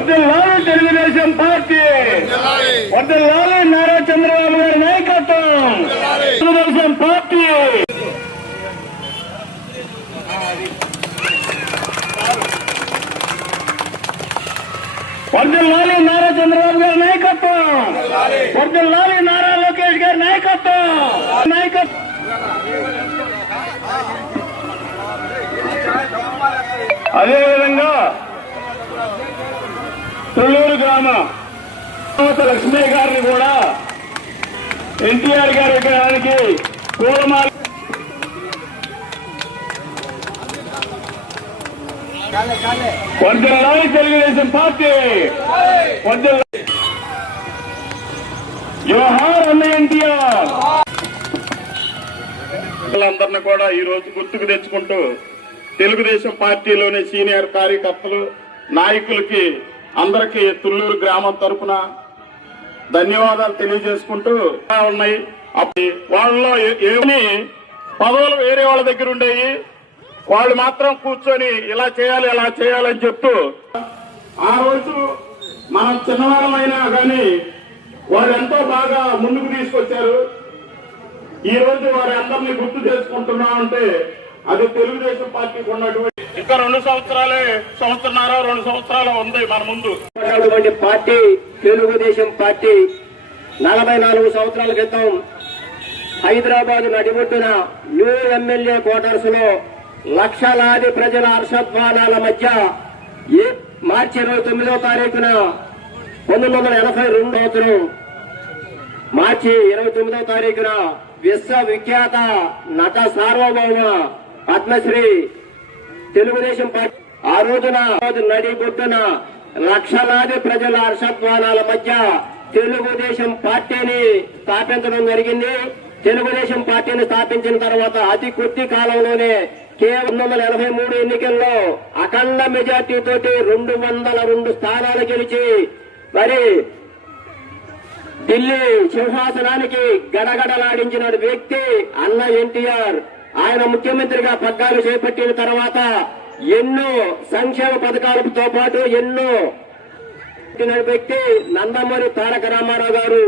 వర్ధిల్లాలి తెలుగుదేశం పార్టీ, వర్ధిల్లాలి నారా చంద్రబాబు గారి నాయకత్వం, తెలుగుదేశం పార్టీ. వర్ధిల్లాలి నారా చంద్రబాబు గారి నాయకత్వం, వర్ధిల్లాలి నారా లోకేష్ గారి నాయకత్వం. అదేవిధంగా తుళ్ళూరు గ్రామ లక్ష్మీ గారిని కూడా ఎన్టీఆర్ గారి విగ్రహానికి పూలమాల వర్ధిల్లాలి తెలుగుదేశం పార్టీ, వర్ధిల్లాలి జోహార్ అన్న ఎన్టీఆర్. అందరినీ కూడా ఈ రోజు గుర్తుకు తెచ్చుకుంటూ తెలుగుదేశం పార్టీలోని సీనియర్ కార్యకర్తలు నాయకులకి అందరికీ తుళ్ళూరు గ్రామం తరఫున ధన్యవాదాలు తెలియజేసుకుంటూ ఉన్నాయి. వాళ్ళలో ఏమని పదవులు వేరే వాళ్ళ దగ్గర ఉండేవి, వాళ్ళు మాత్రం కూర్చొని ఇలా చేయాలి అలా చేయాలని చెప్తూ ఆ రోజు మనం చిన్నవాళ్ళమైనా కానీ వాళ్ళు ఎంతో బాగా ముందుకు తీసుకొచ్చారు. ఈ రోజు వారి అందరినీ గుర్తు చేసుకుంటున్నామంటే అది తెలుగుదేశం పార్టీకి ఉన్నటువంటి ఇంకా 2 సంవత్సరాలే, సంవత్సరాలు 2 సంవత్సరాలు ఉంది మన ముందు. పార్టీ తెలుగుదేశం పార్టీ 44 సంవత్సరాల క్రితం హైదరాబాద్ నడిబొడ్డున న్యూ ఎమ్మెల్యే క్వార్టర్స్ లో లక్షలాది ప్రజల హర్షధ్వానాల మధ్య మార్చి 29వ తారీఖున 1982 సంవత్సరం మార్చి 29వ తారీఖున విశ్వవిఖ్యాత నట సార్వభౌమ పద్మశ్రీ తెలుగుదేశం పార్టీ ఆ రోజున నడిబొడ్డున లక్షలాది ప్రజల హర్షధ్వానాల మధ్య తెలుగుదేశం పార్టీని స్థాపించడం జరిగింది. తెలుగుదేశం పార్టీని స్థాపించిన తర్వాత అతి కొద్ది కాలంలోనే కేవలం 1983 ఎన్నికల్లో అఖండ మెజార్టీ తోటి 202 స్థానాలు గెలిచి మరి ఢిల్లీ సింహాసనానికి గడగడలాడించిన వ్యక్తి అన్న ఎన్టీఆర్. ఆయన ముఖ్యమంత్రిగా పగ్గాలు చేపట్టిన తర్వాత ఎన్నో సంక్షేమ పథకాలతో పాటు ఎన్నో వ్యక్తి నందమూరి తారక రామారావు గారు